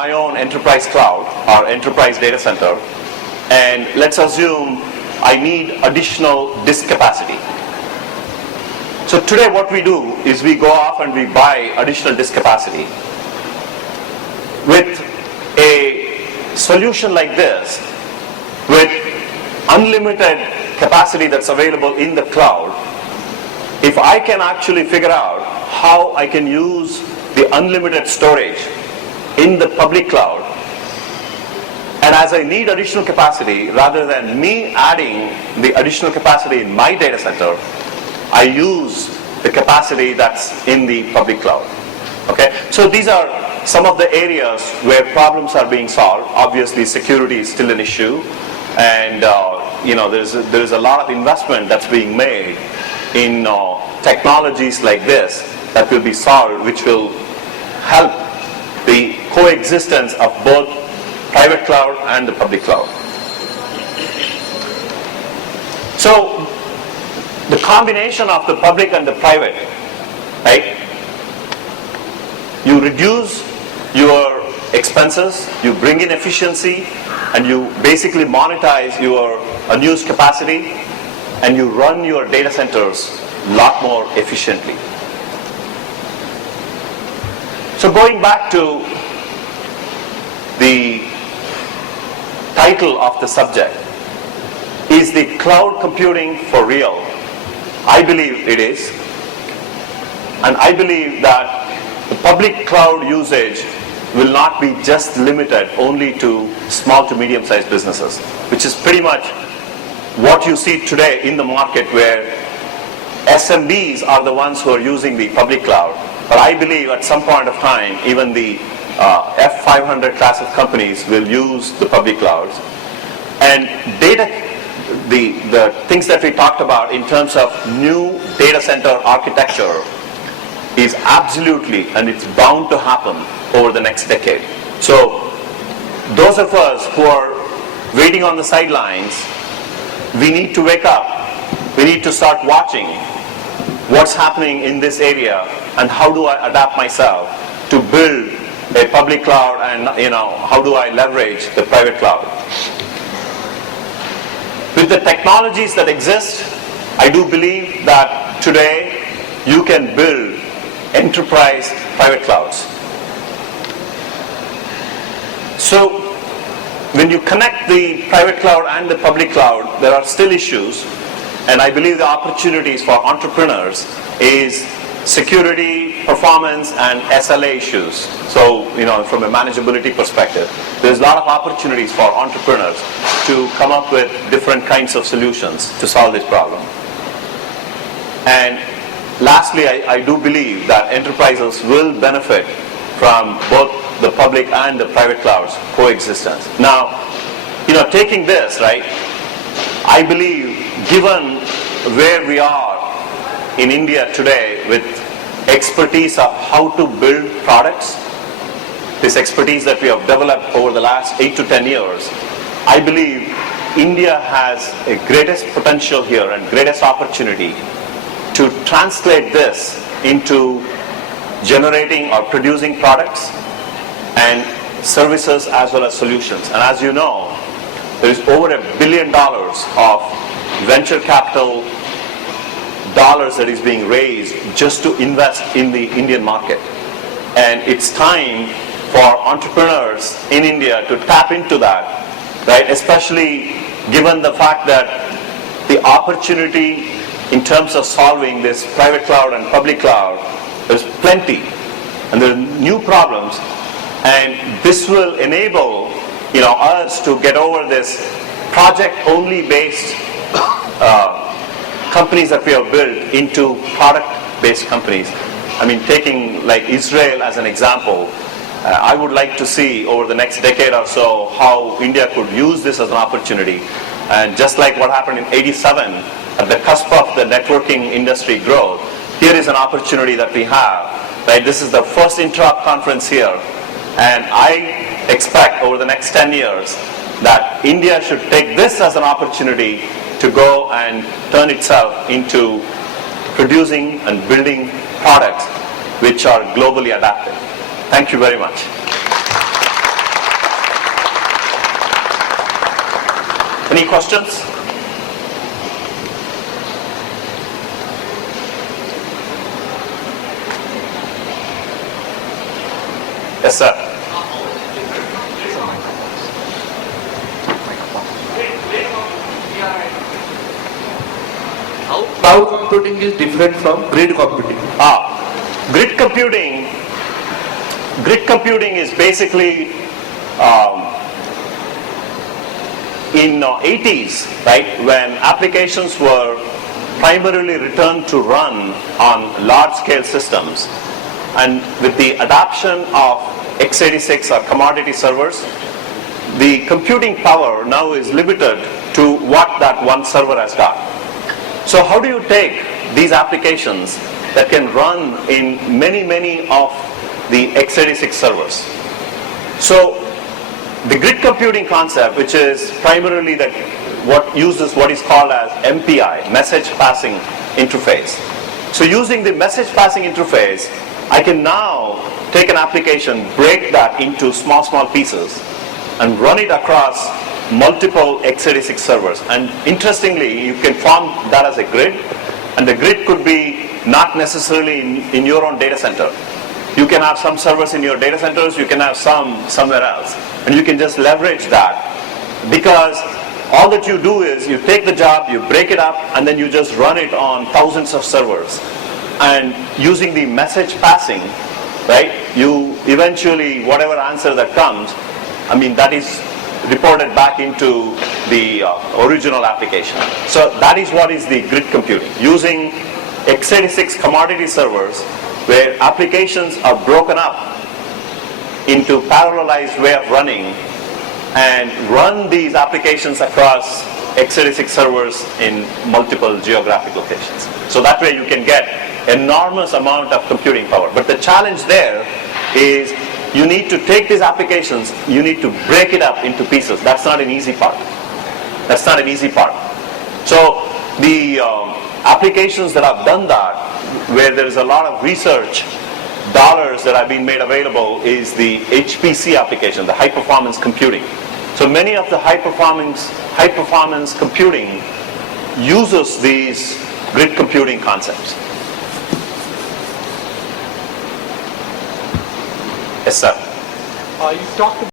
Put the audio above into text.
my own enterprise cloud or enterprise data center, and let's assume I need additional disk capacity. So today what we do is we go off and we buy additional disk capacity. With a solution like this, with unlimited capacity that's available in the cloud, if I can actually figure out how I can use the unlimited storage in the public cloud, and as I need additional capacity, rather than me adding the additional capacity in my data center, I use the capacity that's in the public cloud. Okay, so these are some of the areas where problems are being solved. Obviously, security is still an issue, and there's a lot of investment that's being made in technologies like this that will be solved, which will help the coexistence of both private cloud and the public cloud. So the combination of the public and the private, right? You reduce your expenses, you bring in efficiency, and you basically monetize your unused capacity, and you run your data centers a lot more efficiently. So going back to the title of the subject, is the cloud computing for real? I believe it is. And I believe that the public cloud usage will not be just limited only to small to medium-sized businesses, which is pretty much what you see today in the market, where SMBs are the ones who are using the public cloud. But I believe at some point of time, even the F500 class of companies will use the public clouds. And the things that we talked about in terms of new data center architecture is absolutely, and it's bound to happen over the next decade. So those of us who are waiting on the sidelines, we need to wake up. We need to start watching what's happening in this area and how do I adapt myself to build a public cloud, and how do I leverage the private cloud. With the technologies that exist, I do believe that today you can build enterprise private clouds. So when you connect the private cloud and the public cloud, there are still issues, and I believe the opportunities for entrepreneurs is security, performance, and SLA issues. So, from a manageability perspective, there's a lot of opportunities for entrepreneurs to come up with different kinds of solutions to solve this problem. And lastly, I do believe that enterprises will benefit from both the public and the private clouds coexistence. Now, taking this, right, I believe given where we are in India today with expertise of how to build products, this expertise that we have developed over the last 8 to 10 years, I believe India has a greatest potential here and greatest opportunity to translate this into generating or producing products and services as well as solutions. And as you know, there is over $1 billion of venture capital dollars that is being raised just to invest in the Indian market. And it's time for entrepreneurs in India to tap into that, right? Especially given the fact that the opportunity in terms of solving this private cloud and public cloud, there's plenty, and there are new problems, and this will enable us to get over this project-only based companies that we have built into product-based companies. I mean, taking like Israel as an example, I would like to see over the next decade or so how India could use this as an opportunity. And just like what happened in '87, at the cusp of the networking industry growth, here is an opportunity that we have. Right? This is the first Interop conference here, and I expect over the next 10 years that India should take this as an opportunity to go and turn itself into producing and building products which are globally adapted. Thank you very much. Any questions? Yes, sir. How cloud computing is different from grid computing? Grid computing is basically in 80s, right, when applications were primarily written to run on large-scale systems, and with the adoption of x86 or commodity servers, the computing power now is limited to what that one server has got. So how do you take these applications that can run in many of the x86 servers? So the grid computing concept, which is primarily what uses what is called as MPI, message passing interface. So using the message passing interface, I can now take an application, break that into small pieces, and run it across multiple x86 servers. And interestingly, you can form that as a grid, and the grid could be not necessarily in your own data center. You can have some servers in your data centers, you can have some somewhere else, and you can just leverage that, because all that you do is you take the job, you break it up, and then you just run it on thousands of servers. And using the message passing, right, you eventually, whatever answer that comes, I mean, that is reported back into the original application. So that is what is the grid computing, using x86 commodity servers where applications are broken up into parallelized way of running, and run these applications across x86 servers in multiple geographic locations. So that way you can get enormous amount of computing power. But the challenge there is you need to take these applications, you need to break it up into pieces. That's not an easy part. That's not an easy part. So the applications that have done that, where there is a lot of research dollars that have been made available, is the HPC application, the high performance computing. So many of the high performance computing uses these grid computing concepts. Yes, sir. You talked